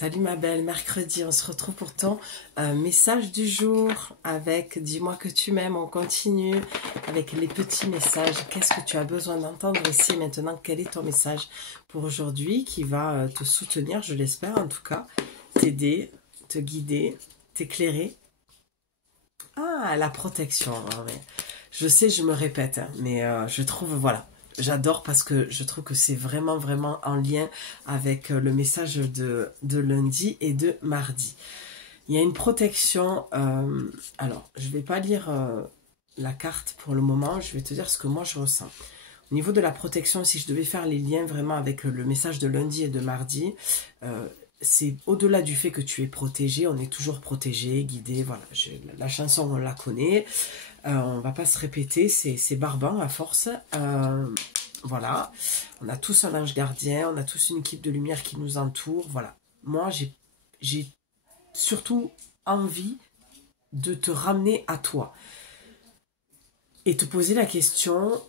Salut ma belle, mercredi, on se retrouve pour ton message du jour avec dis-moi que tu m'aimes, on continue avec les petits messages. Qu'est-ce que tu as besoin d'entendre ici maintenant? Quel est ton message pour aujourd'hui qui va te soutenir, je l'espère en tout cas, t'aider, te guider, t'éclairer? Ah, la protection, hein, ouais. Je sais, je me répète, hein, mais je trouve, voilà. J'adore parce que je trouve que c'est vraiment, vraiment en lien avec le message de lundi et de mardi. Il y a une protection. Alors, je ne vais pas lire la carte pour le moment. Je vais te dire ce que moi je ressens. Au niveau de la protection, si je devais faire les liens vraiment avec le message de lundi et de mardi, c'est au-delà du fait que tu es protégé, on est toujours protégé, guidé, voilà. La chanson, on la connaît. On va pas se répéter, c'est barbant à force. Voilà, on a tous un ange gardien, on a tous une équipe de lumière qui nous entoure. Voilà, moi j'ai surtout envie de te ramener à toi et te poser la question,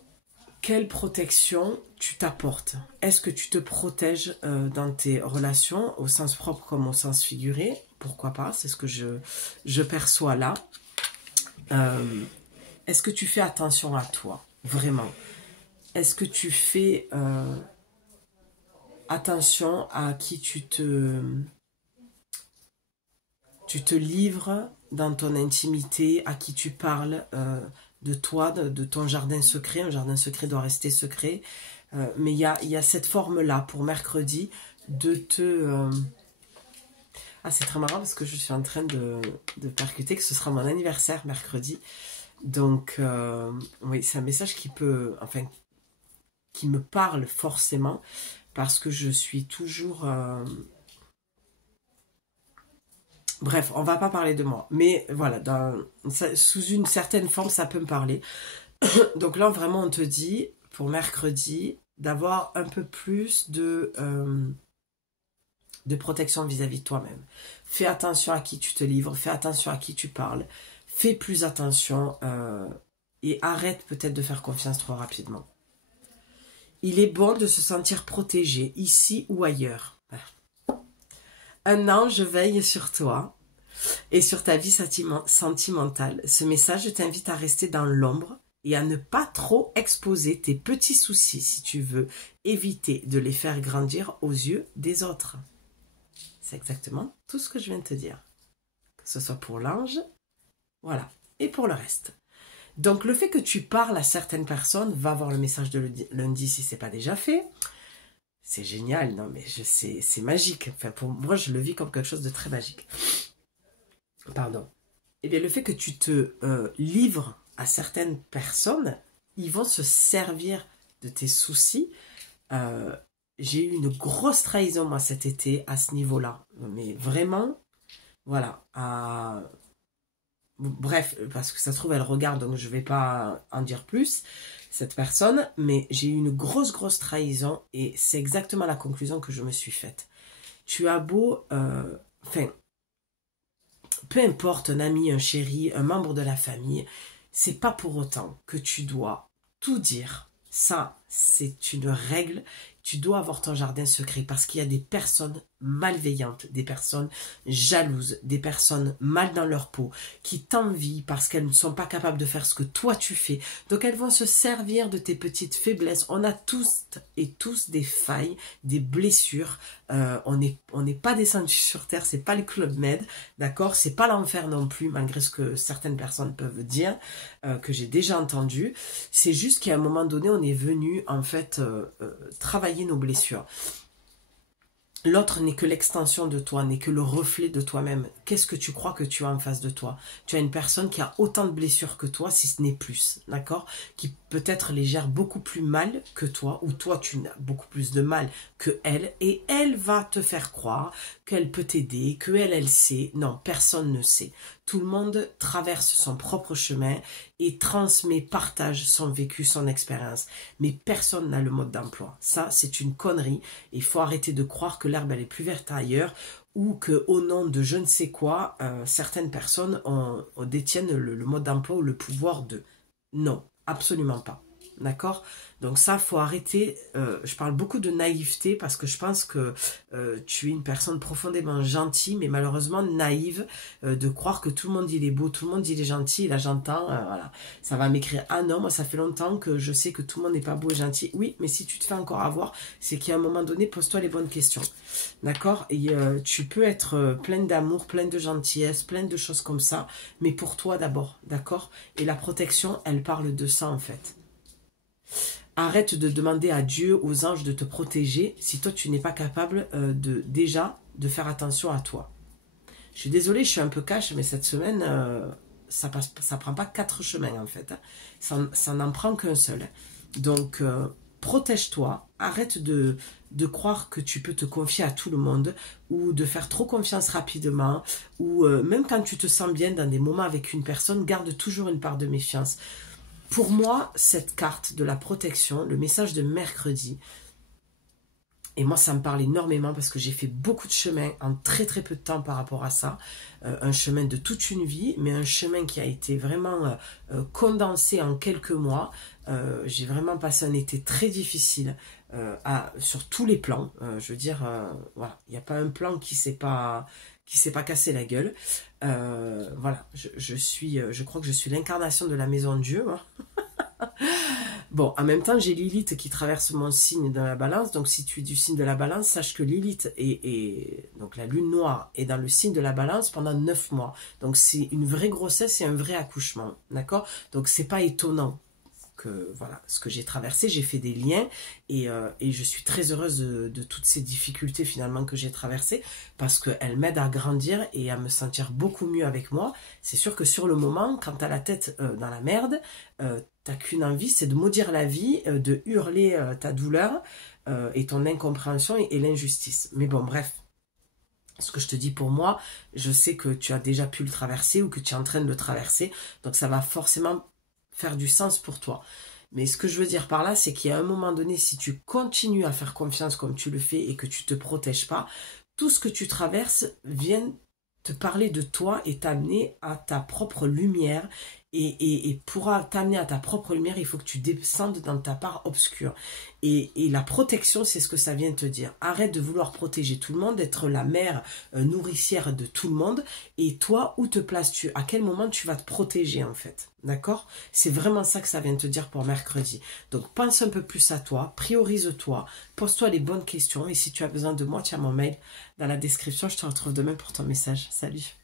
quelle protection tu t'apportes? Est-ce que tu te protèges dans tes relations, au sens propre comme au sens figuré? Pourquoi pas, c'est ce que je perçois là. Est-ce que tu fais attention à toi, vraiment? Est-ce que tu fais attention à qui tu te livres dans ton intimité, à qui tu parles de toi, de ton jardin secret? Un jardin secret doit rester secret. Mais il y a cette forme-là pour mercredi de te... Ah, c'est très marrant parce que je suis en train de percuter que ce sera mon anniversaire mercredi. Donc, oui, c'est un message qui peut... Enfin, qui me parle forcément parce que je suis toujours... Bref, on va pas parler de moi. Mais voilà, sous une certaine forme, ça peut me parler. Donc là, vraiment, on te dit, pour mercredi, d'avoir un peu plus de protection vis-à-vis de toi-même. Fais attention à qui tu te livres, fais attention à qui tu parles, fais plus attention et arrête peut-être de faire confiance trop rapidement. Il est bon de se sentir protégé, ici ou ailleurs. Un ange veille sur toi et sur ta vie sentimentale. Ce message t'invite à rester dans l'ombre et à ne pas trop exposer tes petits soucis si tu veux éviter de les faire grandir aux yeux des autres. C'est exactement tout ce que je viens de te dire. Que ce soit pour l'ange, voilà, et pour le reste. Donc le fait que tu parles à certaines personnes, va voir le message de lundi si ce n'est pas déjà fait. C'est génial, non mais c'est magique. Enfin, pour moi, je le vis comme quelque chose de très magique. Pardon. Eh bien, le fait que tu te livres à certaines personnes, ils vont se servir de tes soucis. J'ai eu une grosse trahison, moi, cet été, à ce niveau-là. Mais vraiment, voilà. Bref, parce que ça se trouve, elle regarde, donc je ne vais pas en dire plus, cette personne. Mais j'ai eu une grosse trahison et c'est exactement la conclusion que je me suis faite. Tu as beau... Enfin... peu importe, un ami, un chéri, un membre de la famille, c'est pas pour autant que tu dois tout dire. Ça, c'est une règle. Tu dois avoir ton jardin secret parce qu'il y a des personnes malveillantes, des personnes jalouses, des personnes mal dans leur peau, qui t'envient parce qu'elles ne sont pas capables de faire ce que toi tu fais. Donc elles vont se servir de tes petites faiblesses. On a tous et tous des failles, des blessures. On n'est pas descendu sur terre, c'est pas le Club Med, d'accord? C'est pas l'enfer non plus, malgré ce que certaines personnes peuvent dire, que j'ai déjà entendu. C'est juste qu'à un moment donné, on est venu en fait travailler nos blessures. L'autre n'est que l'extension de toi, n'est que le reflet de toi-même. Qu'est-ce que tu crois que tu as en face de toi? Tu as une personne qui a autant de blessures que toi, si ce n'est plus, d'accord? Qui peut-être les gère beaucoup plus mal que toi, ou toi tu as beaucoup plus de mal que elle, et elle va te faire croire qu'elle peut t'aider, qu'elle sait. Non, personne ne sait. Tout le monde traverse son propre chemin et transmet, partage son vécu, son expérience. Mais personne n'a le mode d'emploi. Ça, c'est une connerie. Il faut arrêter de croire que l'herbe elle est plus verte ailleurs ou qu'au nom de je ne sais quoi, certaines personnes détiennent le mode d'emploi ou le pouvoir de. Non, absolument pas. D'accord? Donc ça, faut arrêter. Je parle beaucoup de naïveté parce que je pense que tu es une personne profondément gentille, mais malheureusement naïve, de croire que tout le monde il est beau, tout le monde il est gentil. Et là j'entends, voilà, ça va m'écrire, ah non, moi ça fait longtemps que je sais que tout le monde n'est pas beau et gentil. Oui, mais si tu te fais encore avoir, c'est qu'à un moment donné, pose-toi les bonnes questions. D'accord? Et tu peux être pleine d'amour, pleine de gentillesse, pleine de choses comme ça, mais pour toi d'abord, d'accord? Et la protection, elle parle de ça en fait. Arrête de demander à Dieu, aux anges de te protéger si toi tu n'es pas capable déjà de faire attention à toi. Je suis désolée, je suis un peu cash, mais cette semaine, ça prend pas 4 chemins en fait. Ça n'en prend qu'un seul. Donc, protège-toi. Arrête de croire que tu peux te confier à tout le monde ou de faire trop confiance rapidement ou même quand tu te sens bien dans des moments avec une personne, garde toujours une part de méfiance. Pour moi, cette carte de la protection, le message de mercredi, et moi ça me parle énormément parce que j'ai fait beaucoup de chemin en très très peu de temps par rapport à ça, un chemin de toute une vie, mais un chemin qui a été vraiment condensé en quelques mois. J'ai vraiment passé un été très difficile sur tous les plans. Je veux dire, voilà, il n'y a pas un plan qui s'est pas cassé la gueule. Voilà, je crois que je suis l'incarnation de la maison de Dieu. Hein. Bon, en même temps, j'ai Lilith qui traverse mon signe de la balance. Donc, si tu es du signe de la balance, sache que Lilith donc la lune noire est dans le signe de la balance pendant 9 mois. Donc, c'est une vraie grossesse et un vrai accouchement. D'accord? Donc, c'est pas étonnant que, voilà, ce que j'ai traversé, j'ai fait des liens et je suis très heureuse de toutes ces difficultés finalement que j'ai traversées parce qu'elles m'aident à grandir et à me sentir beaucoup mieux avec moi. C'est sûr que sur le moment, quand tu as la tête dans la merde, t'as qu'une envie, c'est de maudire la vie, de hurler ta douleur et ton incompréhension et l'injustice. Mais bon, bref. Ce que je te dis pour moi, je sais que tu as déjà pu le traverser ou que tu es en train de le traverser. Donc ça va forcément faire du sens pour toi. Mais ce que je veux dire par là, c'est qu'il y a un moment donné, si tu continues à faire confiance comme tu le fais et que tu te protèges pas, tout ce que tu traverses vient te parler de toi et t'amener à ta propre lumière. Et pour t'amener à ta propre lumière, il faut que tu descendes dans ta part obscure. Et la protection, c'est ce que ça vient te dire. Arrête de vouloir protéger tout le monde, d'être la mère nourricière de tout le monde. Et toi, où te places-tu? À quel moment tu vas te protéger en fait? D'accord? C'est vraiment ça que ça vient te dire pour mercredi. Donc pense un peu plus à toi, priorise-toi, pose-toi les bonnes questions. Et si tu as besoin de moi, tu as mon mail dans la description. Je te retrouve demain pour ton message. Salut!